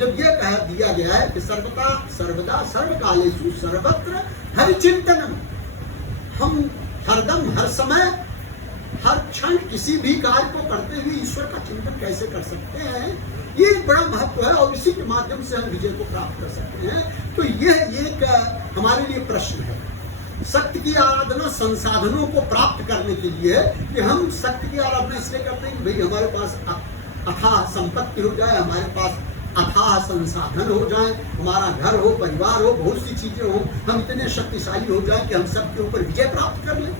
जब यह कह दिया गया है कि सर्वदा सर्वदा सर्वकालेषु सर्वत्र हरि चिंतनम, हम हरदम हर समय हर क्षण किसी भी कार्य को करते हुए ईश्वर का चिंतन कैसे कर सकते हैं, ये एक बड़ा महत्व है और इसी के माध्यम से हम विजय को प्राप्त कर सकते हैं। तो यह एक हमारे लिए प्रश्न है। सत्य की आराधना संसाधनों को प्राप्त करने के लिए है कि हम सत्य की आराधना इसलिए करते हैं कि भाई हमारे पास अथाह संपत्ति हो जाए, हमारे पास अथाह संसाधन हो जाए, हमारा घर हो, परिवार हो, बहुत सी चीजें हो, हम इतने शक्तिशाली हो जाए कि हम सबके ऊपर विजय प्राप्त कर लें।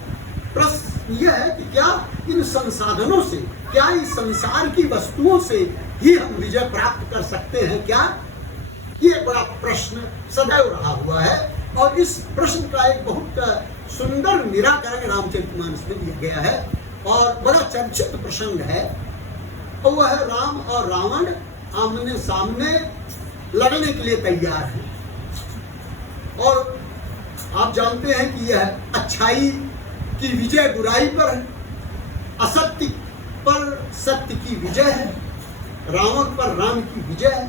प्रश्न यह है कि क्या इन संसाधनों से, क्या इस संसार की वस्तुओं से ही हम विजय प्राप्त कर सकते हैं क्या? ये बड़ा प्रश्न सदैव रहा हुआ है और इस प्रश्न का एक बहुत सुंदर निराकरण रामचरितमानस में दिया गया है और बड़ा चर्चित प्रसंग है। और वह है राम और रावण आमने सामने लड़ने के लिए तैयार हैं और आप जानते हैं कि यह अच्छाई की विजय बुराई पर है, असत्य पर सत्य की विजय है, रावण पर राम की विजय है।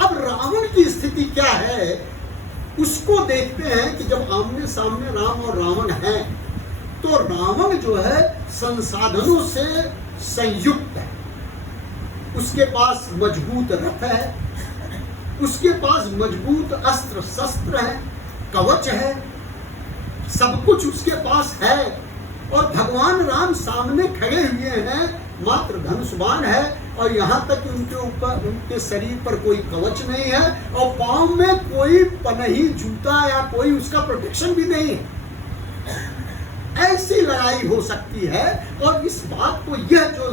अब रावण की स्थिति क्या है उसको देखते हैं कि जब आमने सामने राम और रावण हैं तो रावण जो है संसाधनों से संयुक्त है, उसके पास मजबूत रथ है, उसके पास मजबूत अस्त्र शस्त्र है, कवच है, सब कुछ उसके पास है और भगवान राम सामने खड़े हुए हैं, मात्र धनुष बाण है और यहाँ तक उनके ऊपर, उनके शरीर पर कोई कवच नहीं है और पांव में कोई पनही जूता या कोई उसका प्रोटेक्शन भी नहीं है। ऐसी लड़ाई हो सकती है और इस बात को, यह जो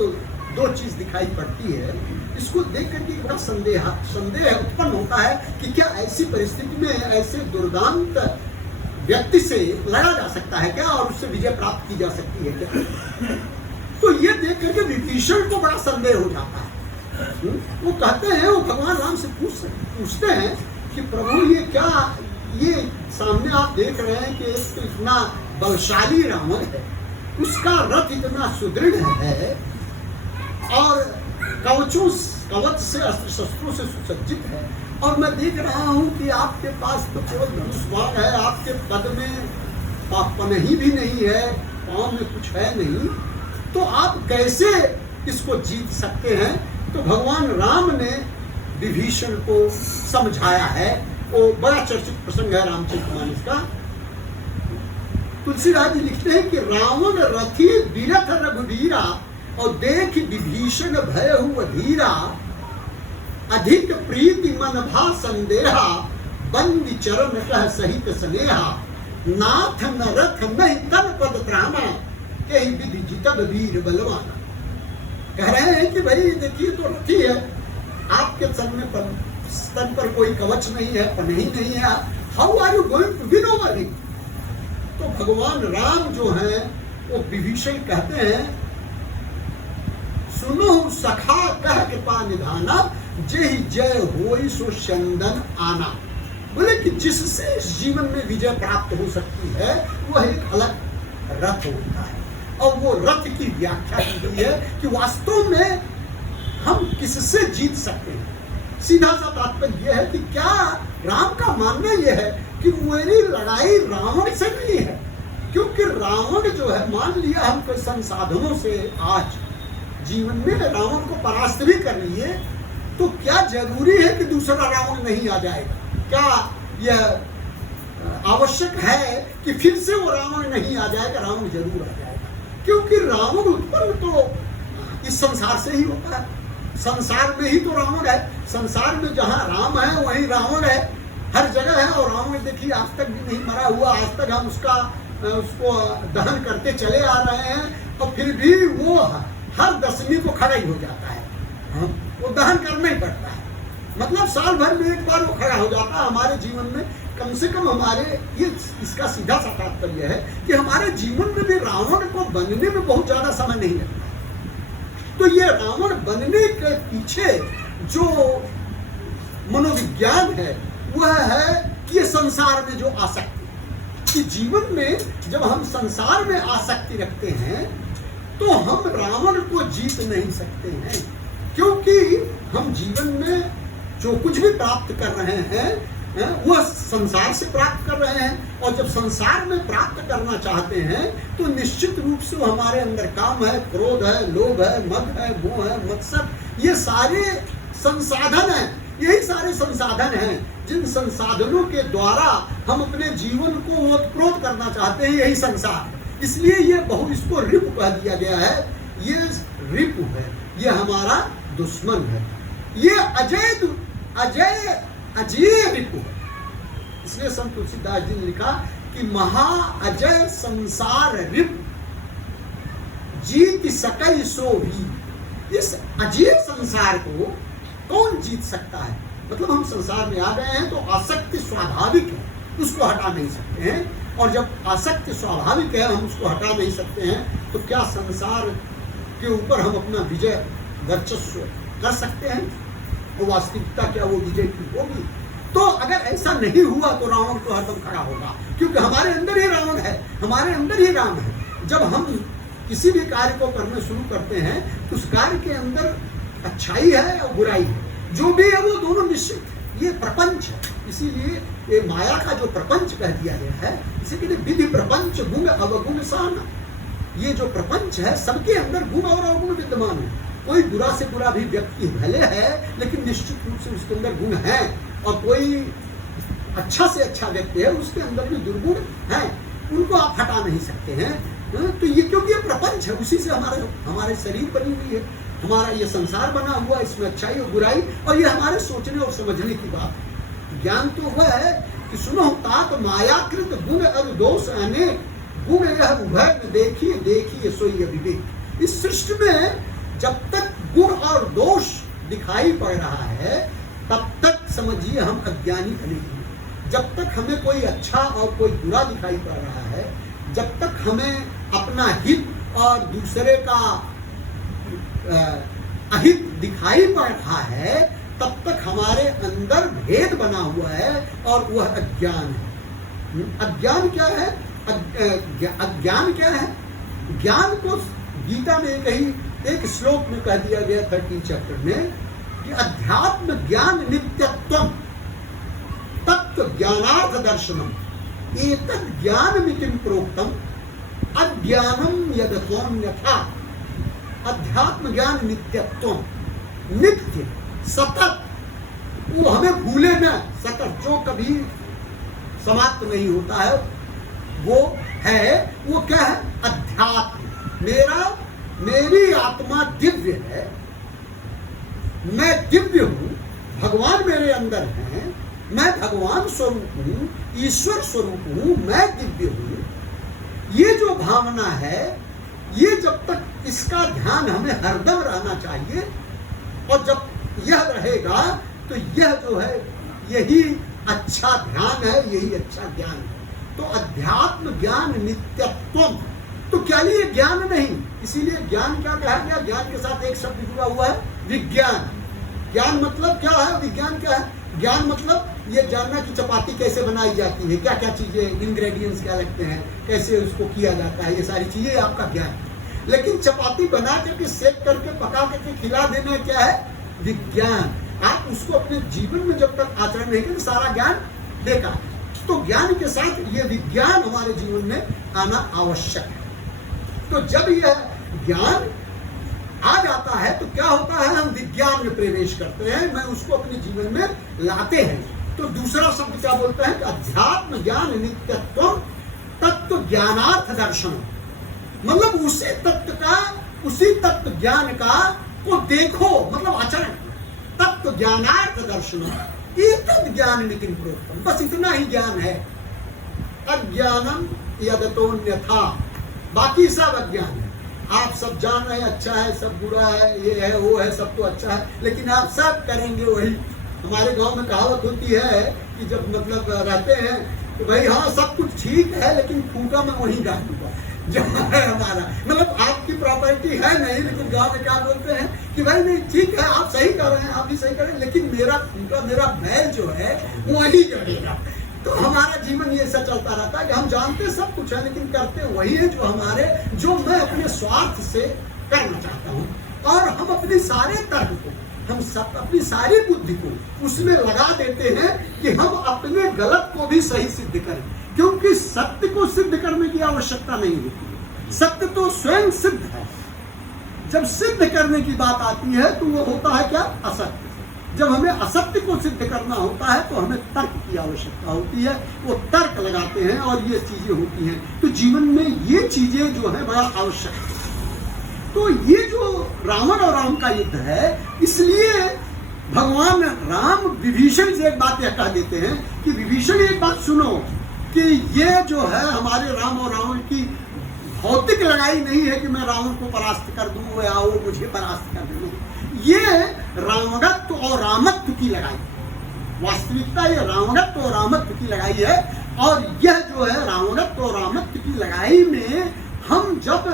दो चीज दिखाई पड़ती है, इसको देख करके बड़ा संदेह उत्पन्न होता है कि क्या ऐसी परिस्थिति में ऐसे दुर्दांत व्यक्ति से लड़ा जा सकता है क्या और उससे विजय प्राप्त की जा सकती है क्या? तो ये देख करके विभीषण को बड़ा संदेह हो जाता है। वो कहते हैं, वो भगवान राम से पूछते हैं कि प्रभु ये क्या, ये सामने आप देख रहे हैं कि एक तो इतना बलशाली रावण है, उसका रथ इतना सुदृढ़ है और कवच से अस्त्र शस्त्रों से सुसज्जित है और मैं देख रहा हूं कि आपके पास तो केवल धनुष बाण है, आपके पद में पनही भी नहीं है, पांव में कुछ है नहीं, तो आप कैसे इसको जीत सकते हैं? तो भगवान राम ने विभीषण को समझाया है। वो बड़ा चर्चित प्रसंग है रामचरितमानस का। तुलसीदास जी लिखते हैं कि रावण रथी बिरथ रघुवीरा और देख विभीषण भयहु अधीरा, अधिक प्रीति मन भा संदेहा, बंदी चरण कह सहित स्नेहा, नाथ न रथ नहीं तन पद त्रामा, कहीं विधि जितब वीर बलवाना। कह रहे हैं कि भाई देखिए तो रथी है, आपके स्तन पर कोई कवच नहीं है, पनही नहीं है, how are you going to win over him? तो भगवान राम जो है वो विभीषण कहते हैं, सुनो सखा कह कृपा निधाना, जय जय होई सो चंदन आना। बोले कि जिससे इस जीवन में विजय प्राप्त हो सकती है वह एक अलग रथ होता है और वो रथ की व्याख्या की गई है कि वास्तव में हम किससे जीत सकते हैं। सीधा सा तात्पर्य यह है कि क्या राम का मानना यह है कि मेरी लड़ाई रावण से नहीं है, क्योंकि रावण जो है, मान लिया हम कोई संसाधनों से आज जीवन में रावण को परास्त भी कर लिए तो क्या जरूरी है कि दूसरा रावण नहीं आ जाएगा? क्या यह आवश्यक है कि फिर से वो रावण नहीं आ जाएगा? रावण जरूर आ जाएगा, क्योंकि रावण उत्पन्न तो इस संसार से ही होता है, संसार में ही तो रावण है। संसार में जहाँ राम है वहीं रावण है, हर जगह है। और रावण देखिए आज तक भी नहीं मरा हुआ, आज तक हम उसको दहन करते चले आ रहे हैं और फिर भी वो हर दशमी को खड़ा ही हो जाता है, वो दहन करना ही पड़ता है। मतलब साल भर में एक बार वो खड़ा हो जाता है। हमारे जीवन में कम से कम हमारे ये, इसका सीधा सा तात्पर्य है कि हमारे जीवन में भी रावण को बनने में बहुत ज्यादा समय नहीं लगता। तो ये रावण बनने के पीछे जो मनोविज्ञान है वह है कि ये संसार में जो आसक्ति, कि जीवन में जब हम संसार में आसक्ति रखते हैं तो हम रावण को जीत नहीं सकते हैं, क्योंकि हम जीवन में जो कुछ भी प्राप्त कर रहे हैं वह संसार से प्राप्त कर रहे हैं, और जब संसार में प्राप्त करना चाहते हैं तो निश्चित रूप से वो हमारे अंदर काम है, क्रोध है, लोभ है, मद है, मोह है, मत्सर, ये सारे संसाधन हैं। यही सारे संसाधन हैं जिन संसाधनों के द्वारा हम अपने जीवन को ओतप्रोत करना चाहते हैं, यही संसार। इसलिए ये इसको रिपु कह दिया गया है। ये रिपु है, ये हमारा दुश्मन है, ये अजय रिपु है। इसलिए संत तुलसीदास जी ने लिखा कि महा अजय संसार रिपु जीत सकै सो भी। इस अजय संसार को कौन जीत सकता है? मतलब हम संसार में आ गए हैं तो आसक्ति स्वाभाविक है, उसको हटा नहीं सकते हैं। और जब आसक्ति स्वाभाविक है, हम उसको हटा नहीं सकते हैं, तो क्या संसार के ऊपर हम अपना विजय वर्चस्व कर सकते हैं? वो वास्तविकता क्या वो विजय की होगी? तो अगर ऐसा नहीं हुआ तो रावण तो हरदम खड़ा होगा, क्योंकि हमारे अंदर ही रावण है, हमारे अंदर ही राम है। जब हम किसी भी कार्य को करना शुरू करते हैं तो उस कार्य के अंदर अच्छाई है और बुराई है, जो भी है वो दोनों मिश्रित। ये प्रपंच है, इसीलिए ये माया का जो प्रपंच कह दिया गया है, इसे कहते विधि प्रपंच गुण अवगुण सान। ये जो प्रपंच है सबके अंदर गुण और अवगुण विद्यमान है। कोई बुरा से बुरा भी व्यक्ति भले है, लेकिन निश्चित रूप से उसके अंदर गुण है, और कोई अच्छा से अच्छा व्यक्ति है, उसके अंदर भी दुर्गुण है, उनको आप हटा नहीं सकते हैं। तो ये क्योंकि ये प्रपंच है, उसी से हमारे शरीर बनी हुई है, हमारा ये संसार बना हुआ, इसमें अच्छाई और बुराई, और ये हमारे सोचने और समझने की बात है। ज्ञान तो वह है कि सुनो तात मायाकृत गुण और दोष अनेक, गुण यह उभय न देखिए देखिए सोई अविवेक। इस सृष्टि में जब तक गुण और दोष दिखाई पड़ रहा है, तब तक समझिए हम अज्ञानी बने हैं। जब तक हमें कोई अच्छा और कोई बुरा दिखाई पड़ रहा है, जब तक हमें अपना हित और दूसरे का अहित दिखाई पड़ रहा है, तब तक हमारे अंदर भेद बना हुआ है, और वह अज्ञान है। अज्ञान क्या है? अज्ञान क्या है? ज्ञान को गीता में एक श्लोक में कह दिया गया 13 चैप्टर में कि अध्यात्म ज्ञान नित्यत्वम तत्व ज्ञानार्थ दर्शनम एतद् ज्ञानमितिं प्रोक्तम अज्ञानम यदथोन्यथा। अध्यात्म ज्ञान नित्यत्वम, नित्य सतत, वो हमें भूले न, सतत, जो कभी समाप्त नहीं होता है, वो है। वो क्या है? अध्यात्म। मेरी आत्मा दिव्य है, मैं दिव्य हूं, भगवान मेरे अंदर हैं, मैं भगवान स्वरूप हूं, ईश्वर स्वरूप हूं, मैं दिव्य हूं। ये जो भावना है, ये जब तक इसका ध्यान हमें हरदम रहना चाहिए, और जब यह रहेगा तो यह जो है यही अच्छा ध्यान है, यही अच्छा ज्ञान है। तो अध्यात्म ज्ञान नित्यत्वम, तो क्या लिए ज्ञान नहीं? इसीलिए ज्ञान क्या कहा गया? ज्ञान के साथ एक शब्द जुड़ा हुआ है, विज्ञान। ज्ञान मतलब क्या है? विज्ञान क्या है? ज्ञान मतलब ये जानना कि चपाती कैसे बनाई जाती है, क्या क्या चीजें, इंग्रेडिएंट्स क्या लगते हैं, कैसे उसको किया जाता है, ये सारी चीजें आपका ज्ञान। लेकिन चपाती बना करके, सेक करके, पका करके खिला देना क्या है? विज्ञान। आप उसको अपने जीवन में जब तक आचरण नहीं करेंगे, सारा ज्ञान बेकार। तो ज्ञान के साथ ये विज्ञान हमारे जीवन में आना आवश्यक है। तो जब यह ज्ञान आ जाता है तो क्या होता है? हम विज्ञान में प्रवेश करते हैं, मैं उसको अपने जीवन में लाते हैं। तो दूसरा शब्द क्या बोलता है कि अध्यात्म ज्ञान नित्यत्व तत्व ज्ञानार्थ दर्शन, मतलब उसी तत्व का, उसी तत्व ज्ञान का को देखो, मतलब आचरण। तत्व ज्ञानार्थ दर्शन एतद् ज्ञान नितिन प्रोक्तम, बस इतना ही ज्ञान है। अज्ञानम यदतोन्यथा, बाकी सब अज्ञान है। आप सब जान रहे हैं अच्छा है, सब बुरा है, ये है वो है, सब तो अच्छा है, लेकिन आप सब करेंगे वही। हमारे गांव में कहावत होती है कि जब मतलब रहते हैं तो भाई हाँ सब कुछ ठीक है, लेकिन फूका मैं वहीं डालूंगा जो है हमारा, मतलब आपकी प्रॉपर्टी है नहीं, लेकिन गांव में क्या बोलते हैं कि भाई नहीं ठीक है, आप सही कर रहे हैं, आप भी सही कर रहे हैं, लेकिन मेरा फूका, मेरा बैल जो है वही जड़ेगा। तो हमारा जीवन ये ऐसा चलता रहता है कि हम जानते सब कुछ है, लेकिन करते वही है जो मैं अपने स्वार्थ से करना चाहता हूँ। और हम अपने सारे तर्क को हम सब अपनी सारी बुद्धि को उसमें लगा देते हैं कि हम अपने गलत को भी सही सिद्ध करें, क्योंकि सत्य को सिद्ध करने की आवश्यकता नहीं होती है। सत्य तो स्वयं सिद्ध है। जब सिद्ध करने की बात आती है तो वो होता है क्या? असत्य। जब हमें असत्य को सिद्ध करना होता है तो हमें तर्क की आवश्यकता होती है, वो तर्क लगाते हैं और ये चीजें होती हैं। तो जीवन में ये चीजें जो है बड़ा आवश्यक है। तो ये जो रावण और राम का युद्ध है, इसलिए भगवान राम विभीषण से एक बात यह कह देते हैं कि विभीषण एक बात सुनो कि ये जो है हमारे राम और रावण की भौतिक लड़ाई नहीं है कि मैं रावण को परास्त कर दूं या वो मुझे परास्त कर दूं। ये रावणत्व और रामत्व की लड़ाई, वास्तविकता ये रावणत्व और रामत्व की लड़ाई है। और यह जो है रावणत्व और रामत्व की लड़ाई में हम जब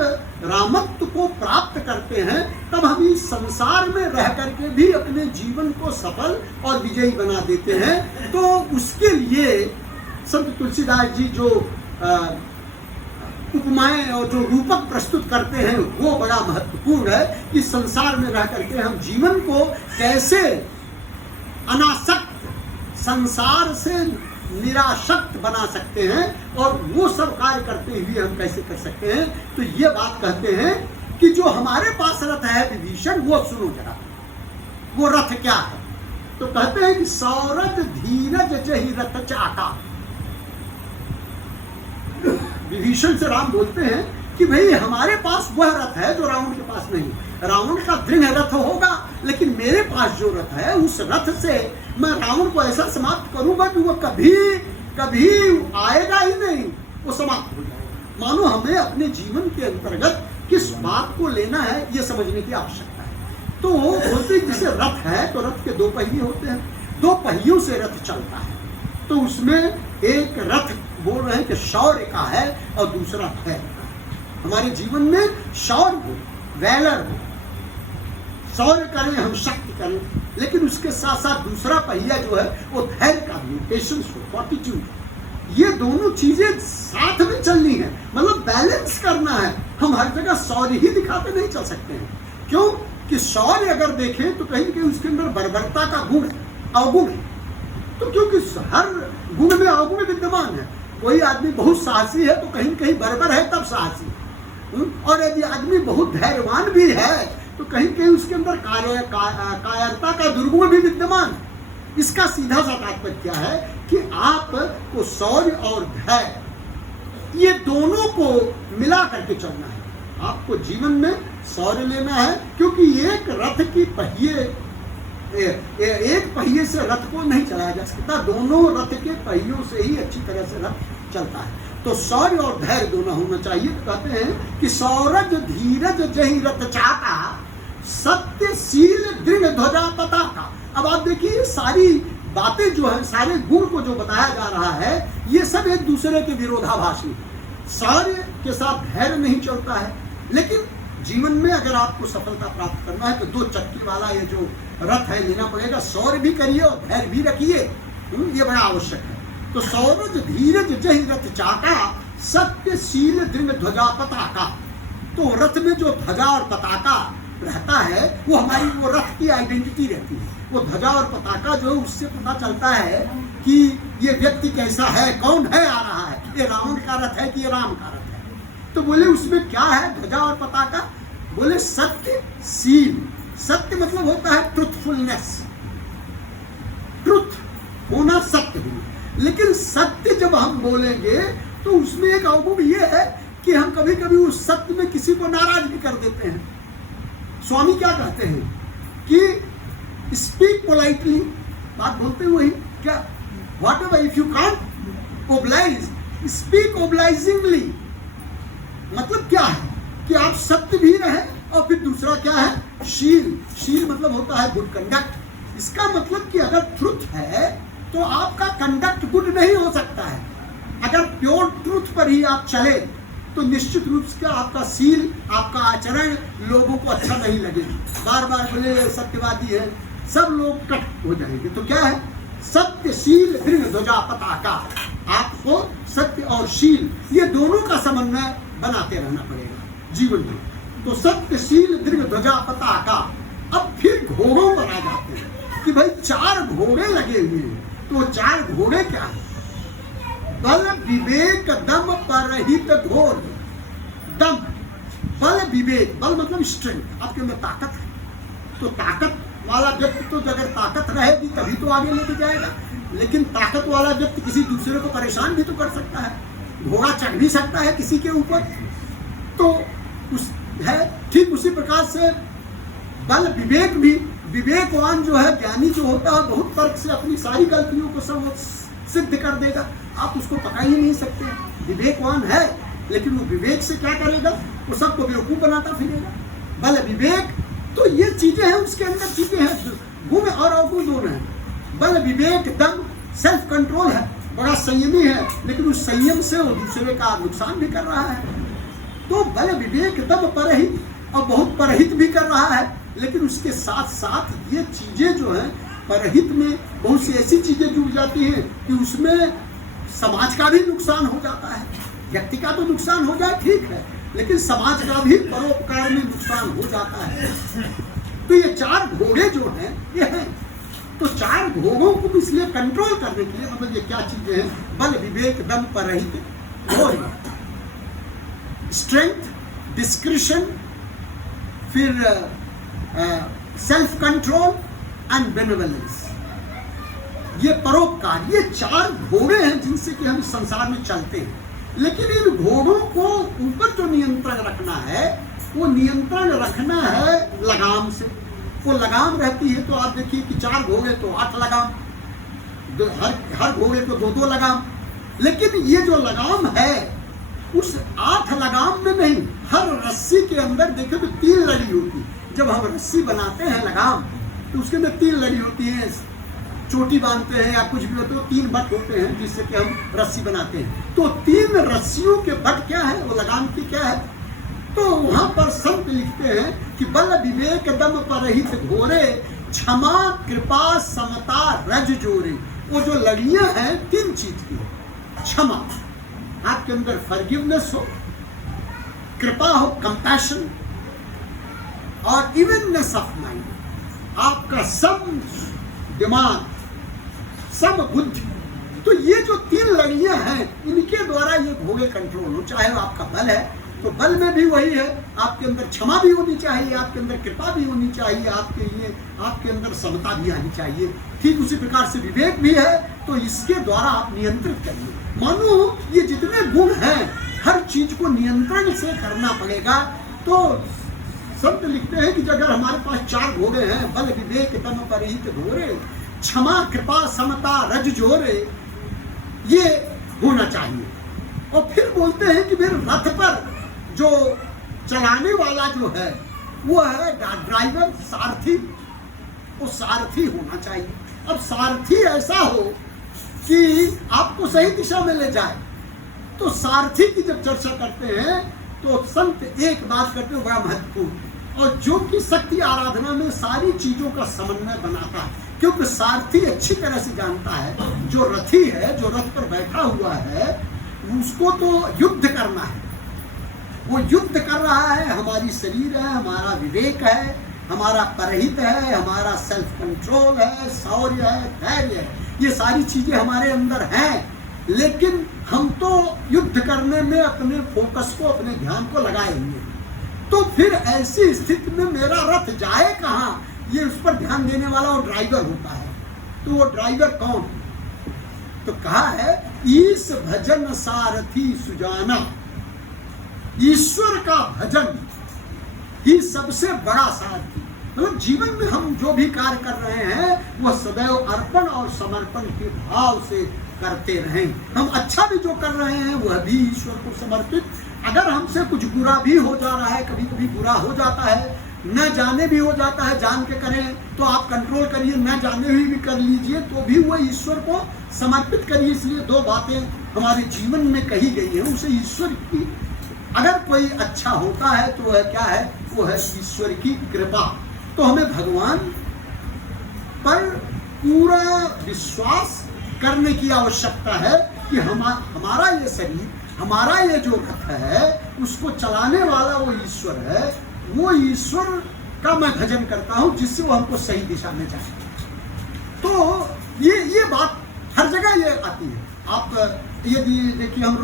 रामत्व को प्राप्त करते हैं तब हम इस संसार में रह करके भी अपने जीवन को सफल और विजयी बना देते हैं। तो उसके लिए संत तुलसीदास जी जो उपमाएं और जो रूपक प्रस्तुत करते हैं वो बड़ा महत्वपूर्ण है कि संसार में रह करके हम जीवन को कैसे अनासक्त, संसार से निरासक्त बना सकते हैं और वो सब कार्य करते हुए हम कैसे कर सकते हैं। तो ये बात कहते हैं कि जो हमारे पास रथ है विभीषण, वो सुनो जरा, वो रथ क्या है? तो कहते हैं कि सौरथ धीरज जहि रथ चाका। विभीषण से राम बोलते हैं कि भाई हमारे पास वह रथ है जो रावण के पास नहीं। रावण का दृढ़ रथ होगा, लेकिन मेरे पास जो रथ है उस रथ से मैं रावण को ऐसा समाप्त करूंगा कि वो कभी कभी आएगा ही नहीं, वो समाप्त हो जाएगा। मानो हमें अपने जीवन के अंतर्गत किस बात को लेना है ये समझने की आवश्यकता है। तो बोलते जैसे रथ है तो रथ के दो पहिए होते हैं, दो पहियों से रथ चलता है। तो उसमें एक रथ बोल रहे हैं कि शौर्य का है और दूसरा धैर्य का। हमारे जीवन में शौर्य हो, वैलर हो, शौर्य करें, हम शक्ति करें, लेकिन उसके साथ साथ दूसरा पहिया जो है वो धैर्य का भी, पेशेंस हो, फॉर्टिट्यूड। ये दोनों चीजें साथ में चलनी है, मतलब बैलेंस करना है। हम हर जगह शौर्य ही दिखाते नहीं चल सकते हैं। क्यों कि शौर्य अगर देखें तो कहीं कहीं उसके अंदर बर्बरता का गुण, अवगुण है। तो क्योंकि हर गुण में अवगुण विद्यमान है। कोई आदमी बहुत साहसी है तो कहीं कहीं बर्बर है तब साहसी, और यदि आदमी बहुत धैर्यवान भी है तो कहीं कहीं उसके अंदर कायरता का दुर्गुण भी विद्यमान है। इसका सीधा सा तात्पर्य क्या है कि आपको शौर्य और धैर्य ये दोनों को मिला करके चलना है। आपको जीवन में शौर्य लेना है, क्योंकि एक रथ की पहिए, एक पहिए से रथ को नहीं चलाया जा सकता, दोनों रथ के पहियों से ही अच्छी तरह से रथ चलता है। तो शौर्य और धैर्य दोनों होना चाहिए। तो कहते हैं कि सौरज धीरज जहि रथ चाका, सत्यशील दृढ़ ध्वजा पताका। अब आप देखिए सारी बातें जो है, सारे गुण को जो बताया जा रहा है, ये सब एक दूसरे के विरोधाभासी है। शौर्य के साथ धैर्य नहीं चलता है, लेकिन जीवन में अगर आपको सफलता प्राप्त करना है तो दो चक्की वाला ये जो रथ है लेना पड़ेगा। शौर्य भी करिए और धैर्य भी रखिए, ये बड़ा आवश्यक है। तो सौरज धीरज जहि रथ चाका, सत्यशील दृढ़ ध्वजा पताका। तो रथ में जो ध्वजा और पताका रहता है वो हमारी वो रथ की आइडेंटिटी रहती है। वो ध्वजा और पताका जो है उससे पता चलता है कि ये व्यक्ति कैसा है, कौन है आ रहा है, ये रावण का रथ है कि ये राम का रथ है। तो बोले उसमें क्या है ध्वजा और पताका? बोले सत्यशील। सत्य मतलब होता है ट्रुथफुलनेस, ट्रुथ होना, सत्य होना। लेकिन सत्य जब हम बोलेंगे तो उसमें एक अवगुण ये है कि हम कभी कभी उस सत्य में किसी को नाराज भी कर देते हैं। स्वामी क्या कहते हैं कि स्पीक पोलाइटली, बात बोलते हुए क्या, whatever if you can't oblige speak obligingly. मतलब क्या है कि आप सत्य भी रहे और फिर दूसरा क्या है, शील। शील मतलब होता है गुड कंडक्ट। इसका मतलब कि अगर ट्रुथ है तो आपका कंडक्ट गुड नहीं हो सकता है। अगर प्योर ट्रुथ पर ही आप चले तो निश्चित रूप से आपका सील, आपका आचरण लोगों को अच्छा नहीं लगेगा। बार बार बोले सत्यवादी है, सब लोग कट हो जाएंगे। तो क्या है, सत्यशील दृढ़ ध्वजा पताका। आपको सत्य और शील ये दोनों का समन्वय बनाते रहना पड़ेगा जीवन में। तो सत्यशील दृढ़ ध्वजा पताका। अब फिर घोड़ों पर आ जाते हैं कि भाई 4 घोड़े लगे हुए हैं, तो 4 घोड़े क्या है? बल विवेक दम परहित घोर। दम, बल विवेक, बल मतलब स्ट्रेंथ, आपके अंदर ताकत है, तो ताकत वाला व्यक्ति तो अगर ताकत रहेगी तभी तो आगे लेके जाएगा, लेकिन ताकत वाला व्यक्ति किसी दूसरे को परेशान भी तो कर सकता है, घोड़ा चढ़ भी सकता है किसी के ऊपर, तो उस है। ठीक उसी प्रकार से बल विवेक भी, विवेकवान जो है, ज्ञानी जो होता है, बहुत तर्क से अपनी सारी गलतियों को सब सिद्ध कर देगा, आप उसको पका ही नहीं सकते। विवेकवान है लेकिन वो विवेक से क्या करेगा? वो सबको बेवकूफ बनाता फिरेगा। बल विवेक, तो ये चीजें हैं, उसके अंदर चीजें हैं, गुण और अवगुण दोनों हैं। बल विवेक दम, सेल्फ कंट्रोल है, बड़ा संयमी है, लेकिन उस संयम से वो दूसरे का नुकसान भी कर रहा है। तो बल विवेक दम परहित, और बहुत परहित भी कर रहा है, लेकिन उसके साथ साथ ये चीजें जो हैं, परहित में बहुत सी ऐसी चीजें जुड़ जाती हैं कि उसमें समाज का भी नुकसान हो जाता है। व्यक्ति का तो नुकसान हो जाए ठीक है, लेकिन समाज का भी परोपकार में नुकसान हो जाता है। तो ये 4 घोड़े जो हैं ये हैं, तो 4 घोड़ों को इसलिए कंट्रोल करने के लिए, मतलब ये क्या चीजें हैं? बल विवेक दम परहित घोर, स्ट्रेंथ, डिस्क्रिशन, फिर सेल्फ कंट्रोल एंड बेनेवलेंस, ये परोपकार, ये 4 घोड़े हैं जिनसे कि हम संसार में चलते हैं। लेकिन इन घोड़ों को ऊपर जो नियंत्रण रखना है, वो नियंत्रण रखना है लगाम से। वो लगाम रहती है, तो आप देखिए कि 4 घोड़े तो 8 लगाम, हर घोड़े को 2-2 लगाम। लेकिन ये जो लगाम है, उस 8 लगाम में नहीं, हर रस्सी के अंदर देखे तो 3 लड़ी होती है। जब हम रस्सी बनाते हैं लगाम, तो उसके अंदर 3 लड़ी होती है, चोटी बांधते हैं या कुछ भी होते हैं, 3 बट होते हैं जिससे कि हम रस्सी बनाते हैं। तो 3 रस्सियों के बट क्या है? वो लगाम की क्या है? तो वहां पर संत लिखते हैं कि बल विवेक दम परहित घोरे, क्षमा कृपा समता रज जोरे। वो जो लड़ियां हैं 3 चीज की, क्षमा, आपके अंदर फॉरगिवनेस हो, कृपा हो, कंपैशन, और इवननेस ऑफ माइंड, आपका सम दिमाग, सम बुद्धि। तो ये जो 3 लड़ियां हैं, इनके द्वारा ये घोड़े कंट्रोल हो। चाहे वो आपका बल है, तो बल में भी वही है, आपके अंदर क्षमा भी होनी चाहिए, आपके अंदर कृपा भी होनी चाहिए, आपके अंदर समता भी आनी चाहिए। ठीक उसी प्रकार से विवेक भी है, तो इसके द्वारा आप नियंत्रित करिए। मानो ये जितने गुण हैं, हर चीज को नियंत्रण से करना पड़ेगा। तो संत लिखते हैं कि अगर हमारे पास 4 घोड़े हैं, बल विवेक दम परहित घोरे, क्षमा कृपा समता रज जोरे, ये होना चाहिए। और फिर बोलते हैं कि फिर रथ पर जो चलाने वाला जो है, वो है ड्राइवर, सारथी। वो सारथी होना चाहिए। अब सारथी ऐसा हो कि आपको सही दिशा में ले जाए। तो सारथी की जब चर्चा करते हैं, तो संत एक बात करते हैं बड़ा महत्वपूर्ण, और जो कि शक्ति आराधना में सारी चीजों का समन्वय बनाता है। क्योंकि सारथी अच्छी तरह से जानता है, जो रथी है, जो रथ पर बैठा हुआ है, उसको तो युद्ध करना है। वो युद्ध कर रहा है, हमारी शरीर है, हमारा विवेक है, हमारा परहित है, हमारा सेल्फ कंट्रोल है, शौर्य है, धैर्य है, ये सारी चीजें हमारे अंदर हैं। लेकिन हम तो युद्ध करने में अपने फोकस को, अपने ध्यान को लगाए हुए। तो फिर ऐसी स्थिति में मेरा रथ जाए कहाँ, ये उस पर ध्यान देने वाला वो ड्राइवर होता है। तो वो ड्राइवर कौन? तो कहा है, ईश भजन सारथी सुजाना। ईश्वर का भजन ही सबसे बड़ा सारथी। मतलब जीवन में हम जो भी कार्य कर रहे हैं, वह सदैव अर्पण और समर्पण के भाव से करते रहें। हम अच्छा भी जो कर रहे हैं, वह भी ईश्वर को समर्पित। अगर हमसे कुछ बुरा भी हो जा रहा है, कभी कभी बुरा हो जाता है, न जाने भी हो जाता है, जान के करें तो आप कंट्रोल करिए, न जाने हुए भी कर लीजिए, तो भी वह ईश्वर को समर्पित करिए। इसलिए 2 बातें हमारे जीवन में कही गई हैं, उसे ईश्वर की, अगर कोई अच्छा होता है तो वह क्या है? वो है ईश्वर की कृपा। तो हमें भगवान पर पूरा विश्वास करने की आवश्यकता है कि हमारा ये शरीर, हमारा ये जो रथ है, उसको चलाने वाला वो ईश्वर है। वो ईश्वर का मैं भजन करता हूं, जिससे वो हमको सही दिशा में जाए। तो ये बात हर जगह ये आती है। आप यदि देखिए, हम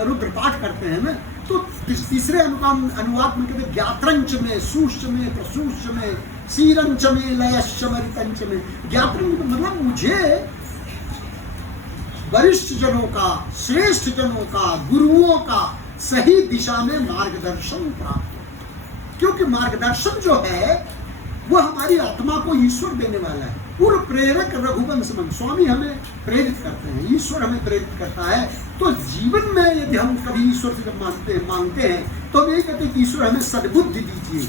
रुद्र पाठ करते हैं ना, तो तीसरे अनुवाद में कहते ज्ञात्रंच में, सूश्च में, प्रसूश्च में, सीरंच में, लयश्च मरितंच में। ज्ञात्रंच मतलब मुझे वरिष्ठ जनों का, श्रेष्ठ जनों का, गुरुओं का सही दिशा में मार्गदर्शन प्राप्त हो। क्योंकि मार्गदर्शन जो है वो हमारी आत्मा को ईश्वर देने वाला है। पूर्व प्रेरक रघुवंश मन, स्वामी हमें प्रेरित करते हैं, ईश्वर हमें प्रेरित करता है। तो जीवन में यदि हम कभी ईश्वर से जब मांगते हैं तो हम यही कहते हैं कि ईश्वर हमें सद्बुद्धि दीजिए,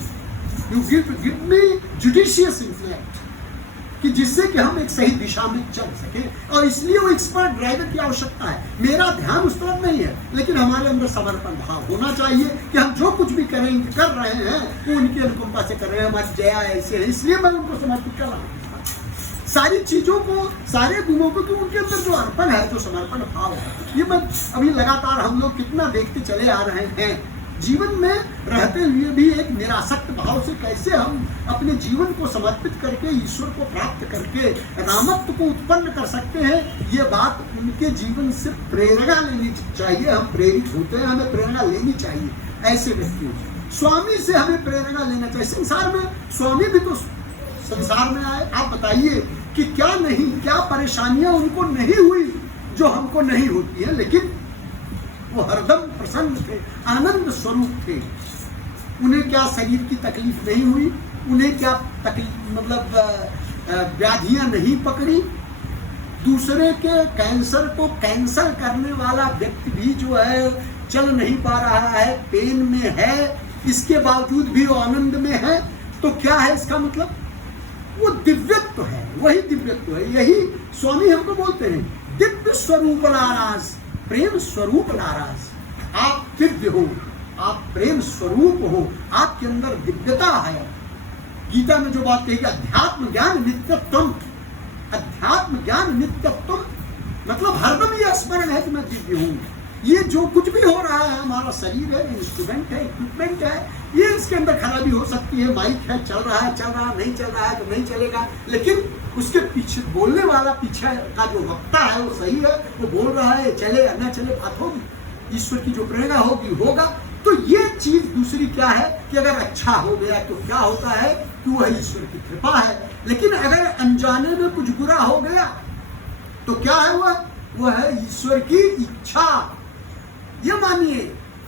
you give me judicious intellect, कि जिससे कि हम एक सही दिशा में चल सके। और इसलिए वो एक्सपर्ट ड्राइवर की आवश्यकता है। मेरा ध्यान उस तरफ नहीं है, लेकिन हमारे अंदर समर्पण भाव होना चाहिए कि हम जो कुछ भी कर रहे हैं वो उनकी अनुकंपा से कर रहे हैं, हमारी जया ऐसे है, इसलिए मैं उनको समर्पित कर रहा हूँ सारी चीजों को, सारे गुणों को, कि उनके अंदर जो अर्पण है, जो समर्पण भाव है। ये मैं अभी लगातार हम लोग कितना देखते चले आ रहे हैं। जीवन में रहते हुए भी एक निरासक्त भाव से कैसे हम अपने जीवन को समर्पित करके ईश्वर को प्राप्त करके रामत्व को उत्पन्न कर सकते हैं, ये बात उनके जीवन से प्रेरणा लेनी चाहिए। हम प्रेरित होते हैं, हमें प्रेरणा लेनी चाहिए ऐसे व्यक्तियों से। स्वामी से हमें प्रेरणा लेना चाहिए। संसार में स्वामी भी तो संसार में आए। आप बताइए कि क्या परेशानियां उनको नहीं हुई जो हमको नहीं होती है, लेकिन वो हरदम प्रसन्न थे, आनंद स्वरूप थे। उन्हें क्या शरीर की तकलीफ नहीं हुई, उन्हें क्या तकलीफ मतलब व्याधियां नहीं पकड़ी। दूसरे के कैंसर को कैंसर करने वाला व्यक्ति भी जो है चल नहीं पा रहा है, पेन में है, इसके बावजूद भी वो आनंद में है। तो क्या है इसका मतलब? वो दिव्यत्व है, वही दिव्यत्व है। यही स्वामी हमको बोलते हैं, दिव्य स्वरूप नाराज, प्रेम स्वरूप नाराज। आप दिव्य हो, आप प्रेम स्वरूप हो, आपके अंदर दिव्यता है। गीता में जो बात कही, अध्यात्म ज्ञान नित्यत्वम, अध्यात्म ज्ञान नित्यत्वम मतलब हरदम ये स्मरण है कि मैं दिव्य हूँ। ये जो कुछ भी हो रहा है, हमारा शरीर है, इंस्ट्रूमेंट है, इक्विपमेंट है, ये इसके अंदर खराबी हो सकती है। माइक है, चल रहा है, नहीं चल रहा है तो नहीं चलेगा, लेकिन उसके पीछे बोलने वाला, पीछे का जो वक्ता है वो सही है, वो बोल रहा है, चले या न चले बात होगी। ईश्वर की जो प्रेरणा होगी होगा। तो ये चीज दूसरी क्या है कि अगर अच्छा हो गया तो क्या होता है कि वह ईश्वर की कृपा है। लेकिन अगर अनजाने में कुछ बुरा हो गया तो क्या है वह है ईश्वर की इच्छा। ये मानिए।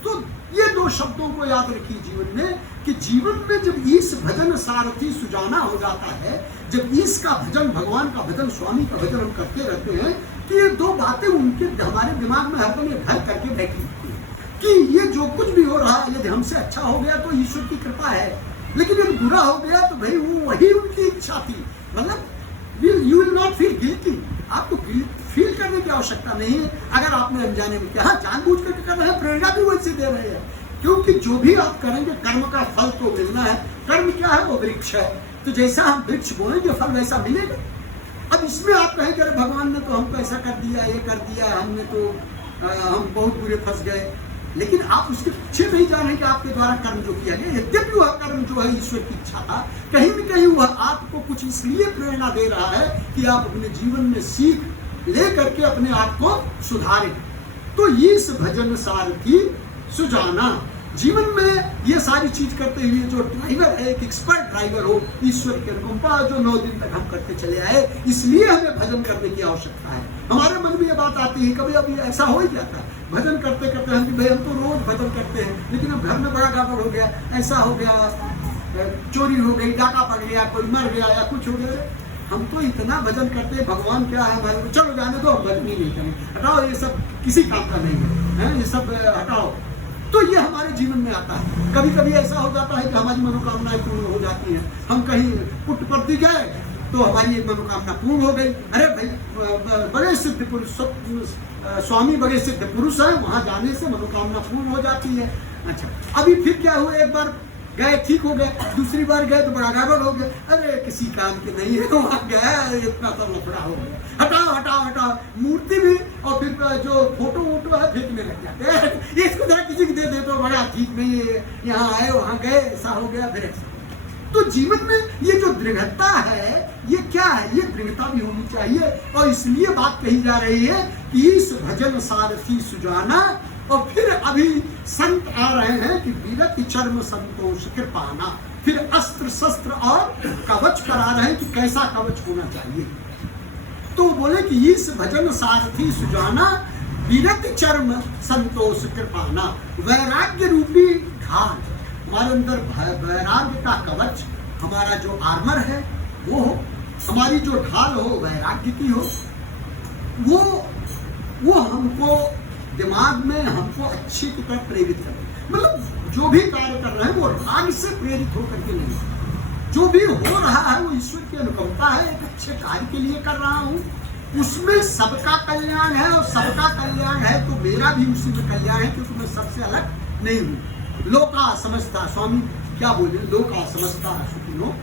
तो ये दो शब्दों को याद रखिए जीवन में, कि जीवन में जब ईश भजन सारथी सुजाना हो जाता है, जब ईश का भजन, भगवान का भजन, स्वामी का भजन हम करते रहते हैं, कि ये दो बातें उनके हमारे दिमाग में हरदम ये घर करके बैठी होती है कि ये जो कुछ भी हो रहा है, यदि हमसे अच्छा हो गया तो ईश्वर की कृपा है, लेकिन यदि बुरा हो गया तो भाई वही उनकी इच्छा थी। मतलब you will not feel guilty, आपको फील करने की आवश्यकता नहीं है अगर आपने अनजाने में किया। हाँ, जानबूझ करके कर रहे हैं, प्रेरणा भी वैसे दे रहे हैं, क्योंकि जो भी आप करेंगे कर्म का फल तो मिलना है। कर्म क्या है? वो वृक्ष है, तो जैसा हम वृक्ष बोएंगे फल वैसा मिलेगा। अब इसमें आप कहेंगे अरे भगवान ने तो हमको ऐसा कर दिया, ये कर दिया, हमने तो हम बहुत बुरे फंस गए, लेकिन आप उसके पीछे नहीं जा रहे कि आपके द्वारा कर्म जो किया गया, यद्यपि वह कर्म जो है ईश्वर की इच्छा था, कहीं न कहीं वह आपको कुछ इसलिए प्रेरणा दे रहा है कि आप अपने जीवन में सीख ले करके अपने आप को सुधारें। तो ईश भजन सारथी सुजाना, जीवन में ये सारी चीज करते हुए जो ड्राइवर है, एक एक्सपर्ट ड्राइवर हो, ईश्वर की अनुकंपा जो 9 दिन तक हम करते चले आए, इसलिए हमें भजन करने की आवश्यकता है। हमारे मन में ये बात आती है, कभी अभी ऐसा हो ही जाता है, भजन करते करते हम भाई हम तो रोज भजन करते हैं, लेकिन अब घर में बड़ा गड़बड़ हो गया, ऐसा हो गया, चोरी हो गई, डाका पड़ गया, कोई मर गया या कुछ हो गया, हम तो इतना भजन करते हैं, भगवान क्या है हमारे को, चलो जाने दो, हम भजन ही नहीं करेंगे, हटाओ, ये सब किसी काम का नहीं है, ये सब हटाओ। तो ये हमारे जीवन में आता है। कभी कभी ऐसा हो जाता है कि हमारी मनोकामनाएं पूर्ण हो जाती हैं, हम कहीं पुट्टपर्ती गए तो हमारी एक मनोकामना पूर्ण हो गई, अरे भाई बड़े सिद्ध पुरुष, स्वामी बड़े सिद्ध पुरुष हैं, वहां जाने से मनोकामना पूर्ण हो जाती है। अच्छा, अभी फिर क्या हुआ, एक बार गए ठीक हो गया, दूसरी बार गए तो बड़ा गड़बड़ हो गया, अरे किसी काम के नहीं है, वहां गया इतना तो लफड़ा हो गया, हटाओ हटाओ हटाओ, मूर्ति भी और फिर जो फोटो वोटो है फेंकने लग जाते हैं, इसको जरा किसी को दे दे तो बड़ा ठीक नहीं है, यहाँ आए वहां गए ऐसा हो गया, फिर तो जीवन में ये जो दृढ़ता है, ये क्या है? ये दृढ़ता भी होनी चाहिए। और इसलिए बात कही जा रही है कि इस भजन सारथी सुजाना। और फिर अभी संत आ रहे हैं कि विरति चर्म संतोष कृपाना। फिर अस्त्र शस्त्र और कवच करा रहे हैं कि कैसा कवच होना चाहिए। तो बोले कि इस भजन सारथी सुजाना, विरति चर्म संतोष कृपाना। वैराग्य रूपी ढाल, हमारे अंदर वैराग्य का कवच, हमारा जो आर्मर है वो हो, हमारी जो ढाल हो वैराग्य की हो, वो हमको दिमाग में हमको अच्छी की तरफ प्रेरित करे। मतलब जो भी कार्य कर रहे हैं वो राग से प्रेरित होकर के नहीं, जो भी हो रहा है वो ईश्वर की अनुकंपा है, एक अच्छे कार्य के लिए कर रहा हूँ, उसमें सबका कल्याण है। और सबका कल्याण है तो मेरा भी उसी में कल्याण है, क्योंकि मैं सबसे अलग नहीं हूँ। लोका समझता, स्वामी क्या बोले, लोका समझता सुखिनो।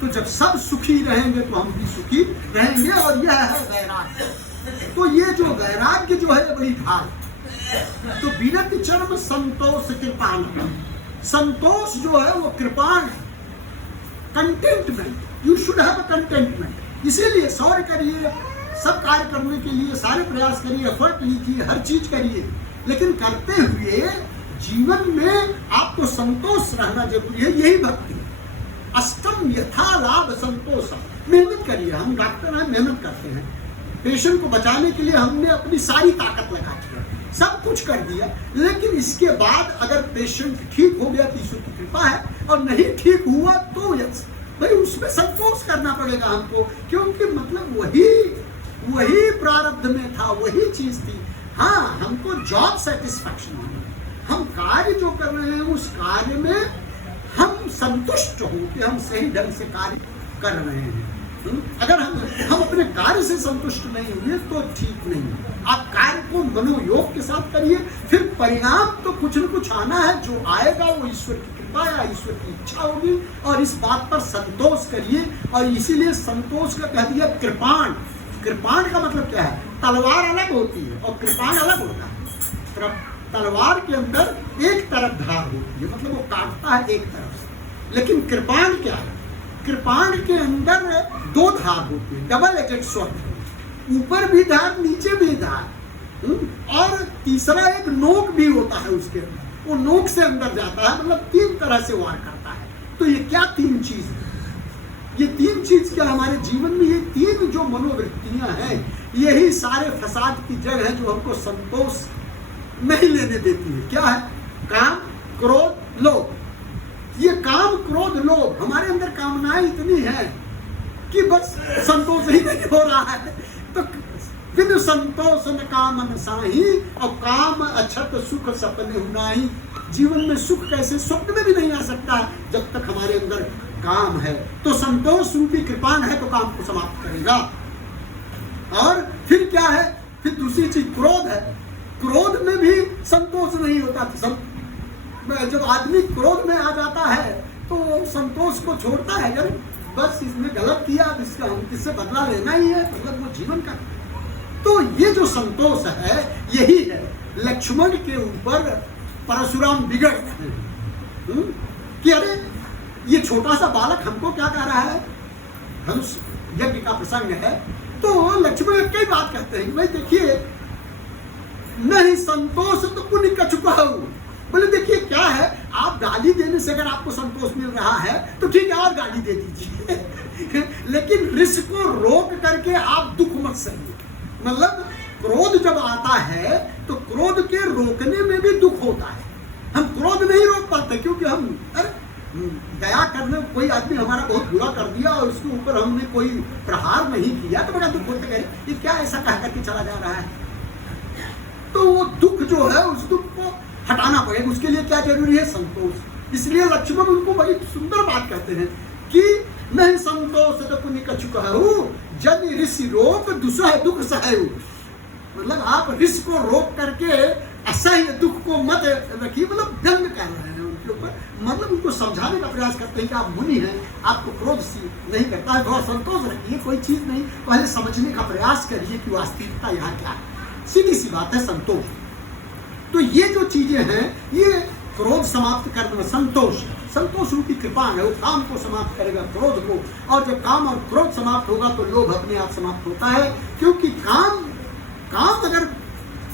तो जब सब सुखी रहेंगे तो हम भी सुखी रहेंगे। और यह है वैराग्य। तो ये जो वैराग्य जो है बड़ी ढाल। तो विरति चर्म संतोष कृपाण, संतोष जो है वो कृपाण, contentment. You should have a contentment. इसीलिए शौर्य करिए, सब कार्य करने के लिए सारे प्रयास करिए, एफर्ट लीजिए, हर चीज करिए, लेकिन करते हुए जीवन में आपको संतोष रहना जरूरी है। यही भक्ति है। अष्टम यथा लाभ संतोष। मेहनत करिए, हम डॉक्टर हैं, मेहनत करते हैं, पेशेंट को बचाने के लिए हमने अपनी सारी ताकत लगा दी, सब कुछ कर दिया, लेकिन इसके बाद अगर पेशेंट ठीक हो गया तो ईश्वर की कृपा है, और नहीं ठीक हुआ तो भाई उसमें संतोष करना पड़ेगा हमको, क्योंकि मतलब वही प्रारब्ध में था, वही चीज थी। हाँ, हमको जॉब सेटिस्फैक्शन है, हम कार्य जो कर रहे हैं उस कार्य में हम संतुष्ट हो कि हम सही ढंग से कार्य कर रहे हैं। अगर हम अपने कार्य से संतुष्ट नहीं हुए तो ठीक नहीं। आप कार्य को मनोयोग के साथ करिए, फिर परिणाम तो कुछ न कुछ आना है, जो आएगा वो ईश्वर की कृपा या ईश्वर की इच्छा होगी। और इस बात पर संतोष करिए। और इसीलिए संतोष का कह दिया कृपाण। कृपाण का मतलब क्या है? तलवार अलग होती है और कृपाण अलग होता है। तलवार के अंदर एक तरफ धार होती है, मतलब वो काटता है एक तरफ से, लेकिन कृपाण क्या है? कृपाण के अंदर दो धार होती है, डबल एजेड स्वर्ण, ऊपर भी धार नीचे भी धार, और तीसरा एक नोक भी होता है उसके अंदर, वो नोक से अंदर जाता है, मतलब तीन तरह से वार करता है। तो ये क्या तीन चीज है? ये तीन चीज क्या हमारे जीवन में, ये तीन जो मनोवृत्तियां हैं, यही सारे फसाद की जड़ है जो हमको संतोष नहीं लेने देती है। क्या है? काम, क्रोध, लोभ। ये काम, क्रोध, लोभ, हमारे अंदर कामनाएं इतनी है कि बस संतोष ही नहीं हो रहा है। तो बिन संतोष न कामन साही, और काम अछत सुख सपने हुनाही। जीवन में सुख कैसे स्वप्न में भी नहीं आ सकता जब तक हमारे अंदर काम है। तो संतोष रूपी कृपाण है तो काम को समाप्त करेगा। और फिर क्या है? फिर दूसरी चीज क्रोध है। क्रोध में भी संतोष नहीं होता। जब आदमी क्रोध में आ जाता है तो संतोष को छोड़ता है, अगर बस इसने गलत किया इसका हम किससे बदला लेना ही है, मतलब वो जीवन का। तो ये जो संतोष है यही है। लक्ष्मण के ऊपर परशुराम बिगड़ गए कि अरे ये छोटा सा बालक हमको क्या कह रहा है, धनुष यज्ञ का प्रसंग है। तो लक्ष्मण कई बात कहते हैं, भाई देखिए नहीं संतोष तो पुण्य का चुका हूं। बोले देखिए क्या है, आप गाली देने से अगर आपको संतोष मिल रहा है तो ठीक है और गाली दे दीजिए लेकिन रिश्क को रोक करके आप दुख मत सहिए। मतलब क्रोध जब आता है तो क्रोध के रोकने में भी दुख होता है। हम क्रोध नहीं रोक पाते क्योंकि हम दया करने, कोई आदमी हमारा बहुत बुरा कर दिया और उसके ऊपर हमने कोई प्रहार नहीं किया तो बड़ा दुख होता है, ये क्या ऐसा कह करके चला जा रहा है। तो वो दुख जो है उस दुख को हटाना पड़ेगा, उसके लिए क्या जरूरी है? संतोष। इसलिए लक्ष्मण उनको बड़ी सुंदर बात कहते हैं कि नहीं संतोष तो पुण्य का चुका हूँ, जब ऋषि रोक दुसह दुख सहे। मतलब आप ऋषि को रोक करके असह्य दुख को मत रखिए, मतलब व्यंग कर रहे हैं उनके ऊपर, मतलब उनको समझाने का प्रयास करते हैं कि आप मुनि हैं, आपको क्रोध नहीं करता है, थोड़ा संतोष रखिए, कोई चीज नहीं, पहले समझने का प्रयास करिए कि वास्तविकता यहाँ क्या है। सीधी सी बात है संतोष। तो ये जो चीजें हैं ये क्रोध समाप्त करना संतोष। संतोष रूपी कृपाण है, वो काम को समाप्त करेगा, क्रोध को। और जब काम और क्रोध समाप्त होगा तो लोभ अपने आप समाप्त होता है, क्योंकि काम अगर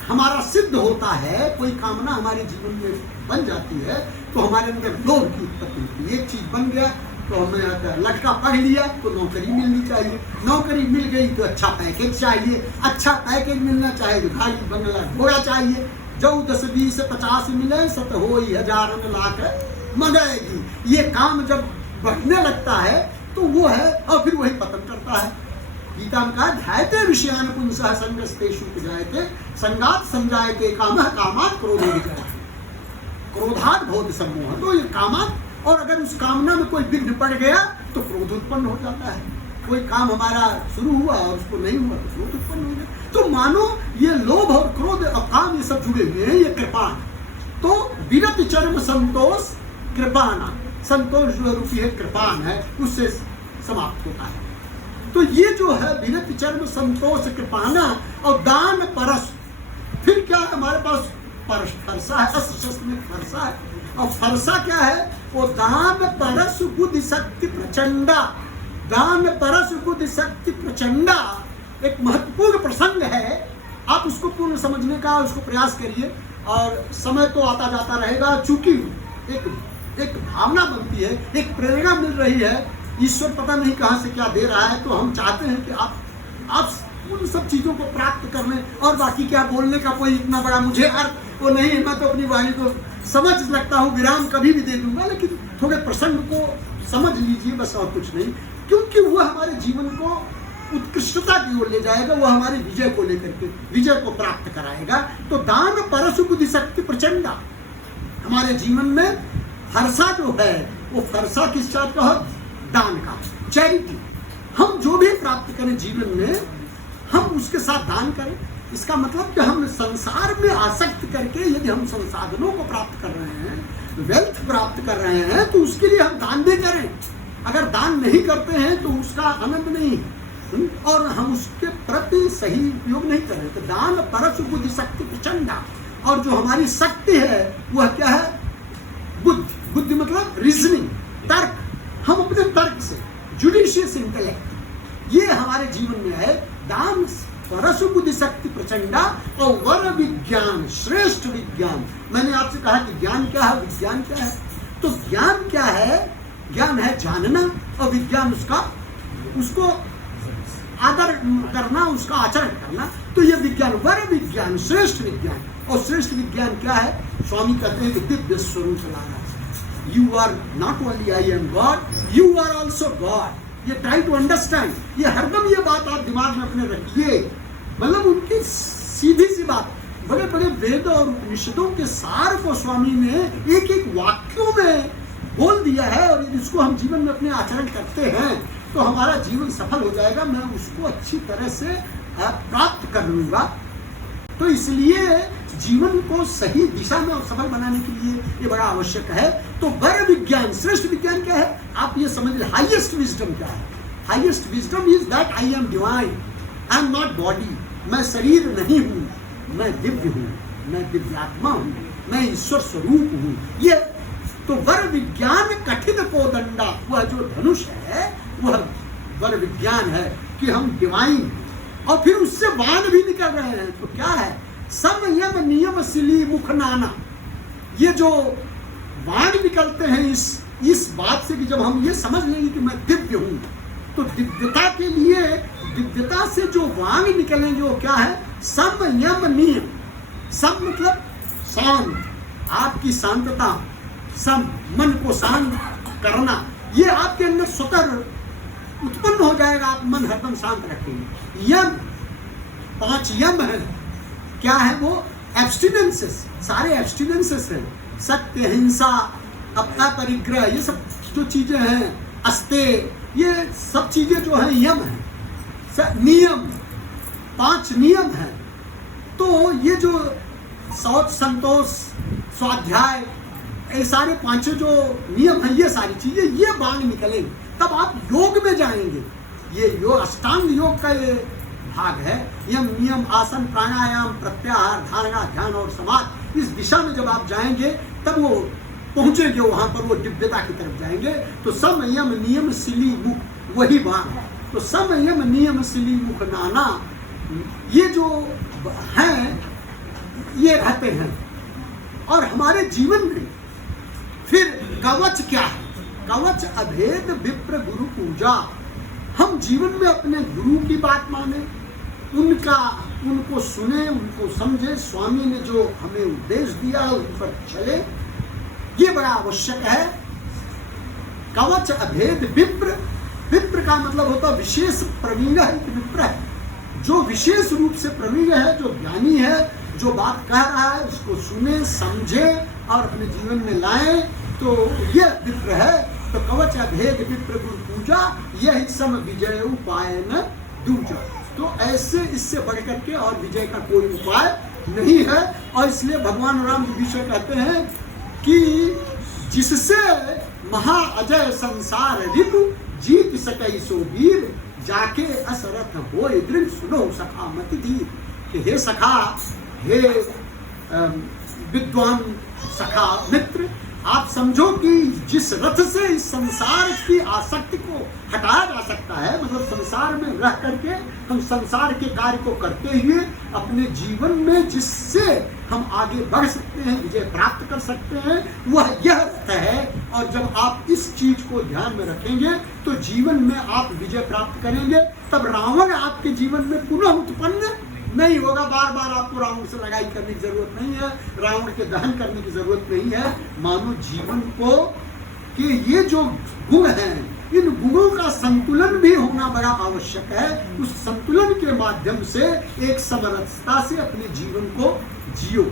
हमारा सिद्ध होता है, कोई कामना हमारे जीवन में बन जाती है, तो हमारे अंदर लोभ की उत्पत्ति होती है। एक चीज बन गया तो हमें लड़का पढ़ लिया तो नौकरी मिलनी चाहिए, नौकरी मिल गई तो अच्छा पैकेज चाहिए, अच्छा पैकेज मिलना चाहिए तो गाड़ी बंगला घोड़ा चाहिए। जो 10 20 50 मिले सत हो 1000 लाख मनेगी। ये काम जब बढ़ने लगता है तो वो है, और फिर वही पतन करता है। गीता में कहा ध्यायते विषयान पुंसः संगस्तेषु उपजायते संगात संजायते कामः कामात् क्रोधो विकरः क्रोधात् भवति सम्मोहः। तो ये कामात्, और अगर उस कामना में कोई विघ्न पड़ गया तो क्रोध उत्पन्न हो जाता है। कोई काम हमारा शुरू हुआ और उसको नहीं हुआ तो क्रोध उत्पन्न हो गया। तो मानो ये लोभ और क्रोध और काम ये सब जुड़े हुए हैं, ये कृपाण। तो विरत चर्म संतोष कृपाणा, संतोष जो रूपी है कृपाण है, उससे समाप्त होता है। तो ये जो है विरत चर्म संतोष कृपाणा और दान परस। फिर क्या है हमारे पास परस, फरसा है, अस्त्र में फरसा है। और फरसा क्या है? वो दान परस बुद्धि शक्ति प्रचंडा। दान परस बुद्धि शक्ति प्रचंडा एक महत्वपूर्ण प्रसंग है। आप उसको पूर्ण समझने का उसको प्रयास करिए, और समय तो आता जाता रहेगा। चूंकि एक भावना बनती है, एक प्रेरणा मिल रही है, ईश्वर पता नहीं कहाँ से क्या दे रहा है। तो हम चाहते हैं कि आप उन सब चीज़ों को प्राप्त कर लें। और बाकी क्या बोलने का कोई इतना बड़ा मुझे अर्थ वो नहीं है। मैं तो अपनी वाणी को समझ लगता हूँ, विराम कभी भी दे दूंगा, लेकिन थोड़े प्रसंग को समझ लीजिए बस, और कुछ नहीं। क्योंकि वह हमारे जीवन को उत्कृष्टता की ओर ले जाएगा, वह हमारे विजय को लेकर के विजय को प्राप्त कराएगा। तो दान परसु बुद्धि शक्ति प्रचंडा, हमारे जीवन में फरसा जो है वो फरसा किस चाहत का है? दान का, चैरिटी। हम जो भी प्राप्त करें जीवन में, हम उसके साथ दान करें। इसका मतलब कि हम संसार में आसक्त करके यदि हम संसाधनों को प्राप्त कर रहे हैं, वेल्थ प्राप्त कर रहे हैं, तो उसके लिए हम दान भी करें। अगर दान नहीं करते हैं तो उसका आनंद नहीं, और हम उसके प्रति सही उपयोग नहीं करें। तो दान परस बुद्धि शक्ति प्रचंडा, और जो हमारी शक्ति है वह क्या है? बुद्धि। बुद्धि मतलब रीजनिंग, तर्क। हम अपने तर्क से, जुडिशियस इंटेलेक्ट, ये हमारे जीवन में है। दान परसु बुद्धि शक्ति प्रचंडा और वर विज्ञान, श्रेष्ठ विज्ञान। मैंने आपसे कहा कि ज्ञान क्या है, विज्ञान क्या है। तो ज्ञान क्या है? ज्ञान है जानना, और विज्ञान उसको आदर करना, उसका आचरण करना। तो ये विज्ञान, वर विज्ञान, श्रेष्ठ विज्ञान। और श्रेष्ठ विज्ञान क्या है? स्वामी कहते हैं कि दिव्य स्वरूप लाना। You are not only I am God, you are also God. ये ट्राई टू अंडरस्टैंड, ये हरदम ये बात आप दिमाग में अपने रखिए। मतलब उनकी सीधी सी बात, बड़े बड़े वेद और उपनिषदों के सार को स्वामी ने एक एक वाक्यों में बोल दिया है, और इसको हम जीवन में अपने आचरण करते हैं तो हमारा जीवन सफल हो जाएगा। मैं उसको अच्छी तरह से प्राप्त कर लूंगा। तो इसलिए जीवन को सही दिशा में और सफल बनाने के लिए ये बड़ा आवश्यक है। तो वर विज्ञान, श्रेष्ठ विज्ञान क्या है? आप ये समझ लें, हाईएस्ट विजडम क्या है? Highest wisdom is that I am divine, I am not body. मैं शरीर नहीं हूँ, मैं दिव्य हूँ, मैं दिव्यात्मा हूँ, मैं ईश्वर स्वरूप हूँ। ये तो वर विज्ञान कठिन कोदंडा, वह जो धनुष है वह वर विज्ञान है कि हम डिवाइन, और फिर उससे बाण भी निकल रहे हैं। तो क्या है? संयम नियम सिली मुख नाना। ये जो बाण निकलते हैं इस बात से कि जब हम ये समझ लेंगे कि मैं दिव्य हूँ, तो दिव्यता के लिए, दिव्यता से जो बाण निकलेंगे वो क्या है? संयम नियम। सम मतलब शांत, आपकी शांतता, सम मन को शांत करना, ये आपके अंदर स्वतः उत्पन्न हो जाएगा। आप मन हरदम शांत रखेंगे। यम, 5 यम है। क्या है वो? एब्स्टिनेंसेस, सारे एब्स्टिनेंसेस हैं। सत्य, हिंसा, अपरिग्रह, ये सब जो चीजें हैं, अस्ते, ये सब चीजें जो हैं यम है। नियम, 5 नियम है। तो ये जो शौच, संतोष, स्वाध्याय, ये सारे 5 जो नियम हैं, ये सारी चीजें, ये बाण निकलेंगे तब आप योग में जाएंगे। ये योग, अष्टांग योग का ये भाग है। यम, नियम, आसन, प्राणायाम, प्रत्याहार, धारणा, ध्यान और समाधि, इस दिशा में जब आप जाएंगे तब वो पहुंचेंगे वहां पर, वो दिव्यता की तरफ जाएंगे। तो समयम नियम सिली मुख, वही बात है। तो समयम नियम सिली मुख नाना, ये जो हैं ये रहते हैं। और हमारे जीवन में फिर कवच क्या है? कवच अभेद विप्र गुरु पूजा। हम जीवन में अपने गुरु की बात माने, उनको सुने, उनको समझे, स्वामी ने जो हमें उपदेश दिया उन पर चले, ये बड़ा आवश्यक है। कवच अभेद विप्र, विप्र का मतलब होता विशेष प्रवीण है, विप्र है जो विशेष रूप से प्रवीण है, जो ज्ञानी है, जो बात कह रहा है उसको सुने, समझे और अपने जीवन में लाए, तो यह विप्र है। तो कवच अभेद विप्र गुरु पूजा, यही सम विजय उपाय न दूजा। तो ऐसे इससे बढ़कर के और विजय का कोई उपाय नहीं है। और इसलिए भगवान राम विभीषण कहते हैं कि जिससे महा अजय संसार रिपु, जीत सकई सो वीर, जाके असरथ हो दृढ़ सुनो सखा मति धीर। कि हे सखा, हे विद्वान सखा मित्र, आप समझो कि जिस रथ से इस संसार की आसक्ति को हटाया जा सकता है, मतलब संसार में रह करके हम संसार के कार्य को करते हुए अपने जीवन में जिससे हम आगे बढ़ सकते हैं, विजय प्राप्त कर सकते हैं, वह यह रथ है। और जब आप इस चीज को ध्यान में रखेंगे तो जीवन में आप विजय प्राप्त करेंगे। तब रावण आपके जीवन में पुनः उत्पन्न नहीं होगा। बार बार आपको रावण से लड़ाई करने की जरूरत नहीं है, रावण के दहन करने की जरूरत नहीं है। मानव जीवन को कि ये जो गुण हैं, इन गुणों का संतुलन भी होना बड़ा आवश्यक है। उस संतुलन के माध्यम से एक समरसता से अपने जीवन को जियो।